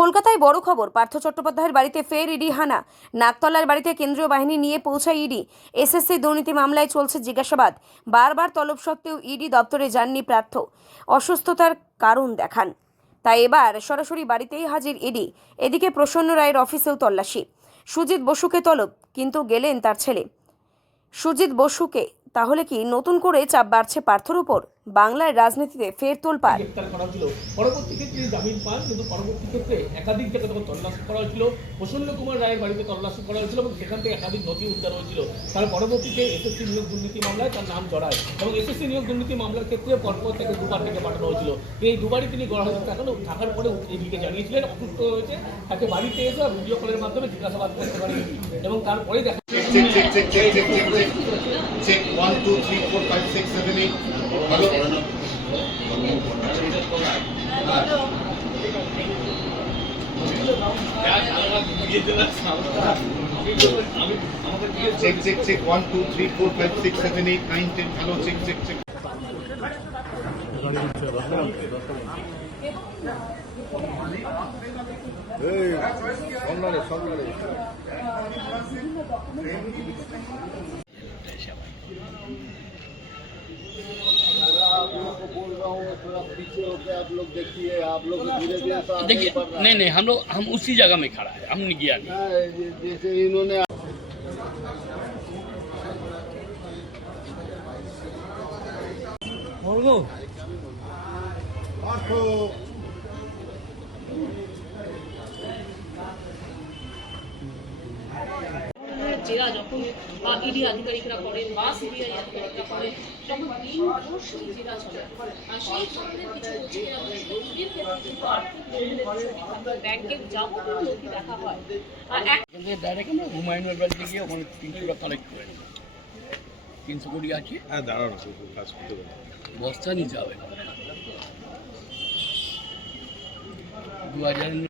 কলকাতায় বড় খবর, পার্থ চট্টোপাধ্যায়ের বাড়িতে ফের ইডি হানা। নাকতলার বাড়িতে কেন্দ্রীয় বাহিনী নিয়ে পৌঁছায় ইডি। এসএসসি দুর্নীতি মামলায় চলছে জিজ্ঞাসাবাদ। বারবার তলব সত্ত্বেও ইডি দপ্তরে যাননি পার্থ। অসুস্থতার কারণ দেখান, তাই এবার সরাসরি বাড়িতেই হাজির ইডি। এদিকে প্রসন্ন রায়ের অফিসেও তল্লাশি। সুজিত বসুকে তলব, কিন্তু গেলেন তার ছেলে। সুজিত বসুকে তাহলে কি নতুন করে চাপ বাড়ছে পার্থর উপর? বাংলার রাজনীতিতে ফের তোলপাড়। গ্রেপ্তার করা হয়েছিল, পরবর্তী ক্ষেত্রে জামিন পান, কিন্তু পরবর্তী ক্ষেত্রে একাধিক জায়গায় তখন তল্লাশি করা হয়েছিল। প্রসন্ন কুমার রায়ের বাড়িতে তল্লাশি করা হয়েছিল এবং সেখান থেকে একাধিক নথি উদ্ধার হয়েছিল। তার পরবর্তীতে এসএসসি নিয়োগ দুর্নীতি মামলায় তার নাম জড়ায় এবং এসএসসি নিয়োগ দুর্নীতি মামলার ক্ষেত্রে পরপর থেকে দুবার থেকে পাঠানো হয়েছিল। এই দুবারই তিনি থাকার পরে এদিকে জানিয়েছিলেন অসুস্থ হয়েছে, তাকে বাড়িতে এসে ভিডিও কলের মাধ্যমে জিজ্ঞাসাবাদ করতে পারেন এবং তারপরে দেখা check 1 2 3 4 5 6 7 8 hello check 1 2 3 4 5 6 7 8 9 10 hello check hey সামনে बोल रहा हूँ थोड़ा पीछे होकर आप लोग देखिए, आप लोग धीरे-धीरे देखिए नहीं हम उसी जगह में खड़ा है, हमने गया नहीं। जैसे इन्होंने জেরা যখন ইডি আধিকারিকরা করেন বা সিবিআই আধিকারিকরা করেন তখন দিন অবশ্যই জেরা চলে। আর সেই ধরনের কিছু নথির ক্ষেত্রে কিন্তু আর্থিক লেনদেনের ব্যাংকের যাবতীয় নথি দেখা হয়। আর ডাইরেক্ট আমরা হুমায়ুনের বাড়িতে গিয়ে ওখানে 300 টাকা কালেক্ট করে 300 কোটি আছে। হ্যাঁ দাঁড়ানো কাজ করতে পারে বস্তা নিতে হবে 2000